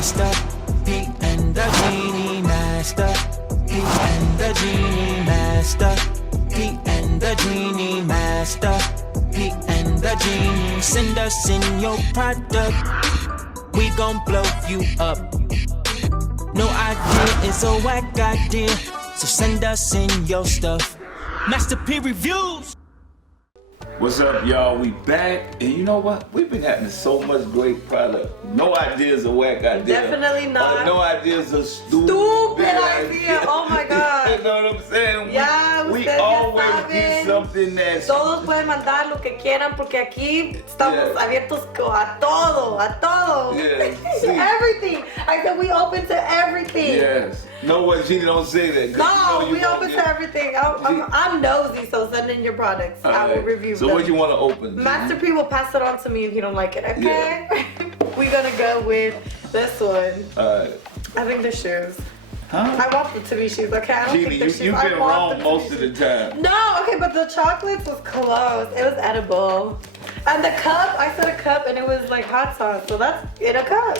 Master P and the Genie Master. P and the Genie Master. P and the Genie Master. P and the Genie. Send us in your product. We gon' blow you up. No idea is a whack idea, so send us in your stuff. Master P Reviews. What's up, y'all? We back, and you know what? We've been having so much great product. No ideas a whack idea. Definitely not. No ideas a stupid idea. Oh my God. You know what I'm saying? Ya, we ustedes always ya get saben. something that's... Todos pueden mandar lo que quieran porque aquí estamos abiertos a todo, a todo. Yeah, see. Everything. I said we open to everything. Yes. No way, Genie, don't say that. No, you know we open to everything. I'm nosy, so send in your products. I will review so them. what you want to open, Genie? Master P will pass it on to me if he don't like it, okay? Yeah. We're gonna go with this one. I think the shoes. Huh? I want them to be shoes, okay? I don't Genie, think they're shoes. you've been wrong most of the time. No, okay, but the chocolates was close. It was edible. And the cup, I said a cup and it was like hot sauce, so that's in a cup.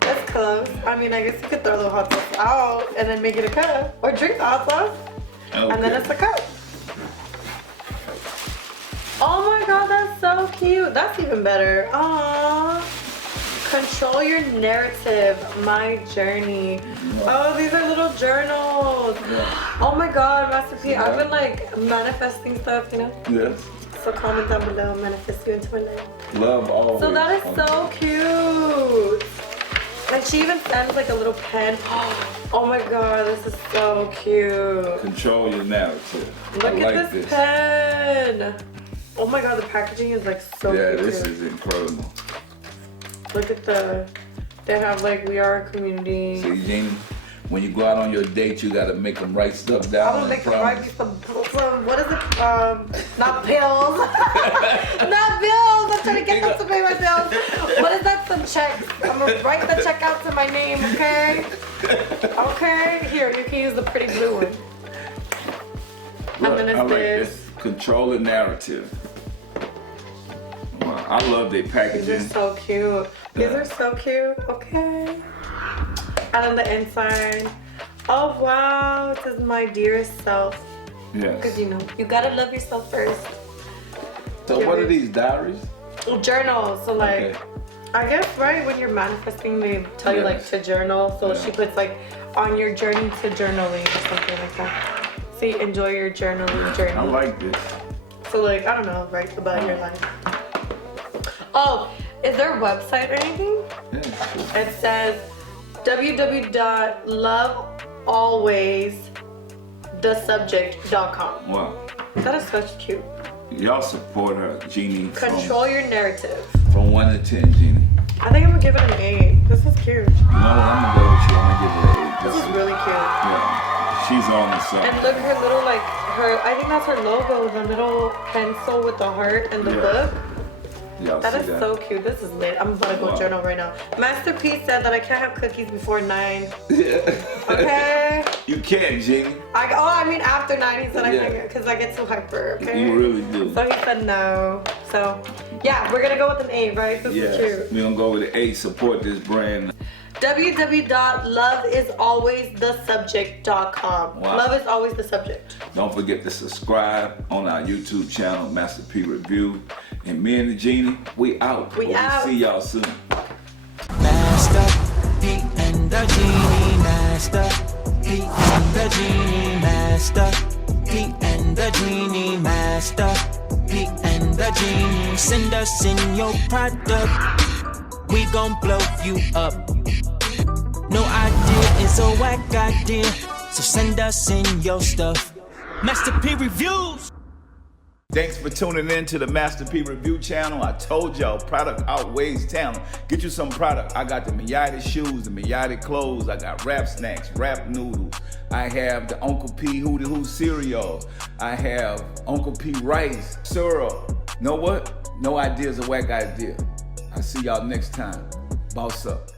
That's close. I mean, I guess you could throw the hot sauce out and then make it a cup. Or drink the hot sauce. Okay. And then it's a cup. Oh my God, that's so cute. That's even better. Aww. Control your narrative, my journey. Oh, these are little journals. Yeah. Oh my God, Master P, I've been like manifesting stuff, you know? Yes. So comment down below, manifest you into my life. Love always. So that is so cute. And she even sends like a little pen. Oh my God, this is so cute. Control your narrative. Look at this pen. Oh my God, the packaging is like so cute. Yeah, this is incredible. Look at they have like, we are a community. See, Genie, when you go out on your date, you gotta make them write stuff down. I'm gonna make them write me some, what is it? Not pills. Not bills. I'm trying to get them to pay my bills. What is that? Some checks. I'm gonna write the check out to my name, okay? Okay? Here, you can use the pretty blue one. Look, and then it's this. Control the narrative. Wow, I love their packaging. These are so cute. These are so cute. Okay. And then the inside. Oh wow, it says my dearest self. Yes. Because you know, you gotta love yourself first. So what are these, diaries? Journals. So like, I guess right when you're manifesting, they tell you like to journal. So she puts like on your journey to journaling or something like that. See, enjoy your journaling journey. I like this. So like, I don't know, write about your life. Oh, is there a website or anything? Yeah. It says www.lovealwaysthesubject.com. Wow. That is such cute. Y'all support her, Genie. Control your narrative. From 1 to 10, Genie. I think I'm gonna give it an 8. This is cute. You know what? I'm gonna go with you. I'm gonna give it an 8. This is really cute. Yeah. She's on the side. And look, her little I think that's her logo, the little pencil with the heart and the book. That is so cute. This is lit. I'm about to go journal right now. Master P said that I can't have cookies before 9. Okay? You can, Genie. I mean after 9. He said I can't because I get too hyper. Okay? You really do. So he said no. So yeah, we're gonna go with an 8, right? This is cute. We're gonna go with an 8. Support this brand. www.loveisалwaysthesubject.com. Wow. Love is always the subject. Don't forget to subscribe on our YouTube channel, Master P Review. And me and the Genie, we out. We out. See y'all soon. Master P and the Genie Master. P and the Genie Master. P and the Genie Master. P and the Genie. Send us in your product. We gon' blow you up. No idea is a whack idea, so send us in your stuff. Master P Reviews. Thanks for tuning in to the Master P Review channel. I told y'all, product outweighs talent. Get you some product. I got the Miyagi shoes, the Miyagi clothes. I got rap snacks, rap noodles. I have the Uncle P Hootie Hoo cereal. I have Uncle P rice, syrup. Know what? No idea is a whack idea. I'll see y'all next time. Boss up.